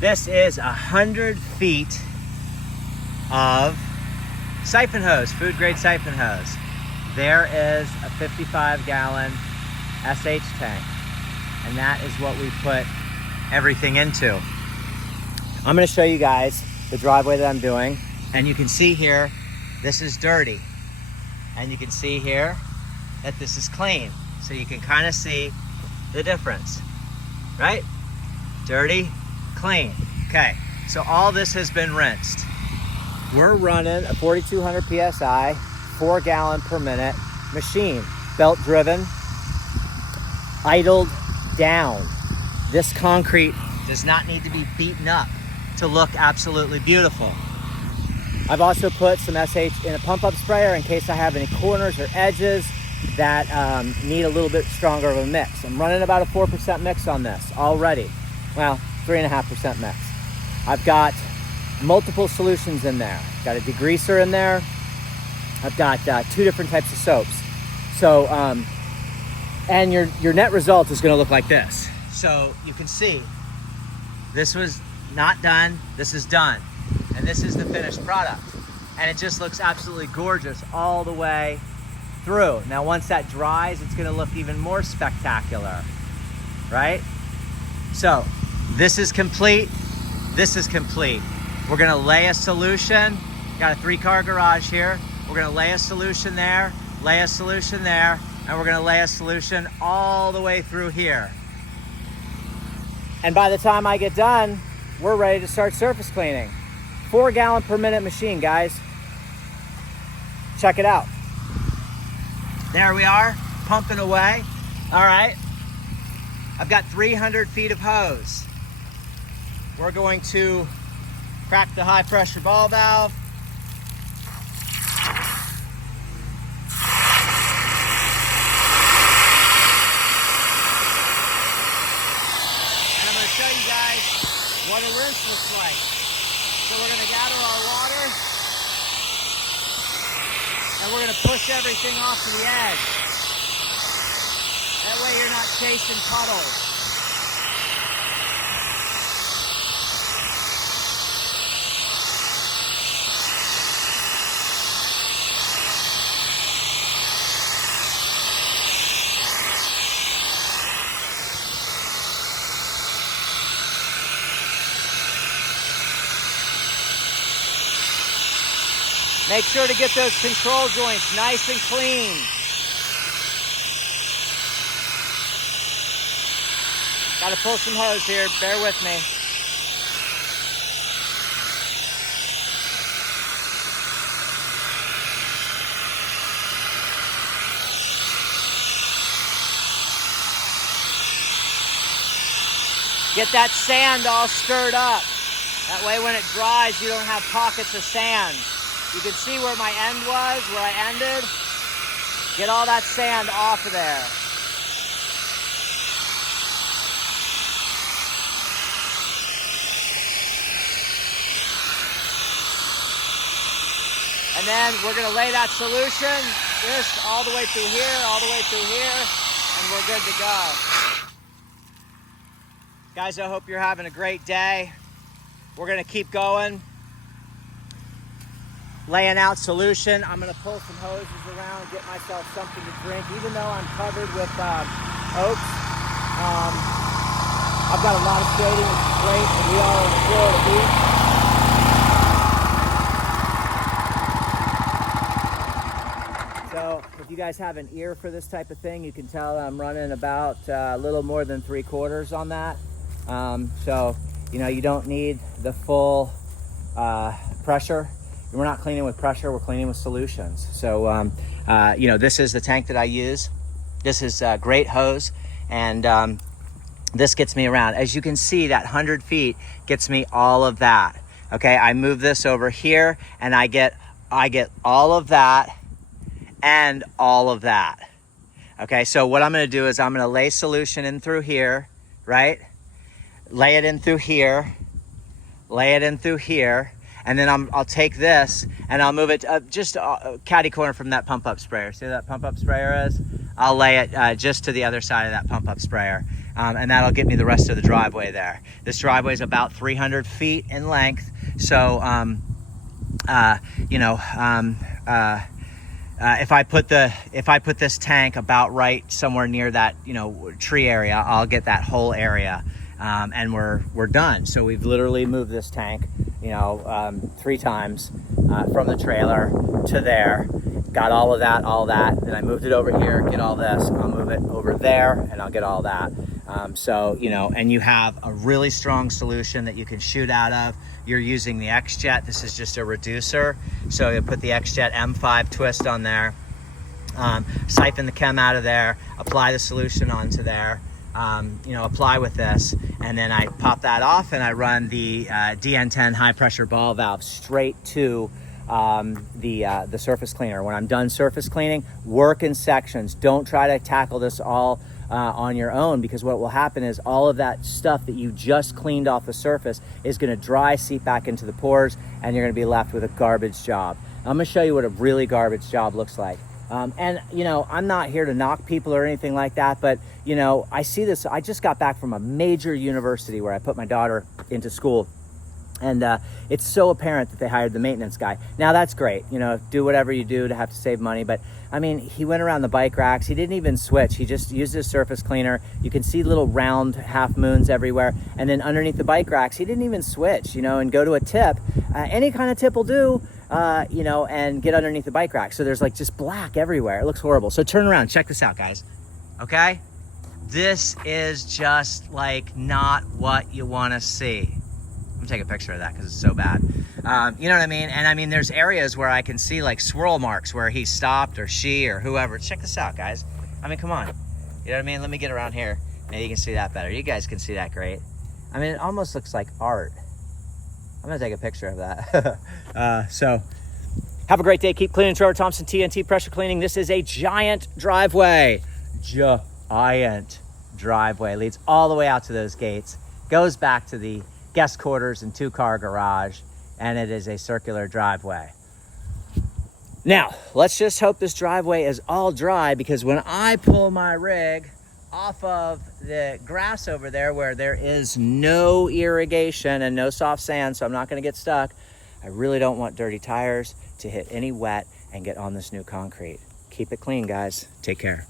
This is 100 feet of siphon hose, food grade siphon hose. There is a 55-gallon SH tank, and that is what we put everything into. I'm going to show you guys the driveway that I'm doing, and you can see here this is dirty, and you can see here that this is clean, so you can kind of see the difference, right? Dirty, clean. Okay, so all this has been rinsed. We're running a 4,200 PSI, 4 gallon per minute machine, belt driven, idled down. This concrete does not need to be beaten up to look absolutely beautiful. I've also put some SH in a pump up sprayer in case I have any corners or edges that need a little bit stronger of a mix. I'm running about a 4% mix on this already. Well, 3.5% mix. I've got multiple solutions in there. Got a degreaser in there. I've got 2 different types of soaps. So, and your net result is gonna look like this. So you can see, this was not done, this is done. And this is the finished product. And it just looks absolutely gorgeous all the way through. Now, once that dries, it's gonna look even more spectacular, right? So, this is complete, this is complete. We're gonna lay a solution. Got a 3-car garage here. We're gonna lay a solution there, lay a solution there, and we're gonna lay a solution all the way through here. And by the time I get done, we're ready to start surface cleaning. 4 gallon per minute machine, guys. Check it out. There we are, pumping away. All right, I've got 300 feet of hose. We're going to crack the high pressure ball valve. And I'm going to show you guys what a rinse looks like. So we're going to gather our water, and we're going to push everything off to the edge. That way you're not chasing puddles. Make sure to get those control joints nice and clean. Got to pull some hose here, bear with me. Get that sand all stirred up. That way when it dries, you don't have pockets of sand. You can see where my end was, where I ended. Get all that sand off of there. And then we're gonna lay that solution, this all the way through here, all the way through here, and we're good to go. Guys, I hope you're having a great day. We're gonna keep going. Laying out solution. I'm gonna pull some hoses around, get myself something to drink. Even though I'm covered with oats, I've got a lot of shading, which is great, and we are on the Florida beach. So if you guys have an ear for this type of thing, you can tell I'm running about a little more than 3/4 on that. So, you know, you don't need the full pressure. We're not cleaning with pressure, we're cleaning with solutions. So, you know, this is the tank that I use. This is a great hose, and this gets me around. As you can see, that 100 feet gets me all of that. Okay, I move this over here, and I get all of that and all of that. Okay, so what I'm gonna do is I'm gonna lay solution in through here, right? Lay it in through here, lay it in through here, and then I'll take this and I'll move it just catty corner from that pump up sprayer. See where that pump up sprayer is? I'll lay it just to the other side of that pump up sprayer. and that'll get me the rest of the driveway there. This driveway is about 300 feet in length. So, if I put this tank about right somewhere near that, tree area, I'll get that whole area, and we're done. So we've literally moved this tank, 3 times from the trailer to there. Got all of that, then I moved it over here, get all this, I'll move it over there, and I'll get all that. And you have a really strong solution that you can shoot out of. You're using the X-Jet. This is just a reducer. So you put the X-Jet M5 twist on there, siphon the chem out of there, apply the solution onto there, apply with this, and then I pop that off and I run the DN-10 high pressure ball valve straight to the surface cleaner. When I'm done surface cleaning, work in sections. Don't try to tackle this all on your own, because what will happen is all of that stuff that you just cleaned off the surface is going to dry, seep back into the pores, and you're going to be left with a garbage job. I'm going to show you what a really garbage job looks like. I'm not here to knock people or anything like that, but I see this. I just got back from a major university where I put my daughter into school. And it's so apparent that they hired the maintenance guy. Now that's great, do whatever you do to have to save money. But I mean, he went around the bike racks. He didn't even switch. He just used his surface cleaner. You can see little round half moons everywhere. And then underneath the bike racks, he didn't even switch, and go to a tip. Any kind of tip will do, and get underneath the bike rack. So there's like just black everywhere. It looks horrible. So turn around, check this out, guys. Okay? This is just like not what you want to see. I'm gonna take a picture of that because it's so bad. You know what I mean? And I mean, there's areas where I can see like swirl marks where he stopped, or she, or whoever. Check this out, guys. I mean, come on. You know what I mean? Let me get around here. Maybe you can see that better. You guys can see that great. I mean, it almost looks like art. I'm gonna take a picture of that. So have a great day. Keep cleaning. Trevor Thompson, TNT Pressure Cleaning. This is a giant driveway. Giant driveway. Leads all the way out to those gates. Goes back to the guest quarters and 2-car garage, and it is a circular driveway. Now, let's just hope this driveway is all dry, because when I pull my rig off of the grass over there where there is no irrigation and no soft sand, so I'm not going to get stuck, I really don't want dirty tires to hit any wet and get on this new concrete. Keep it clean, guys. Take care.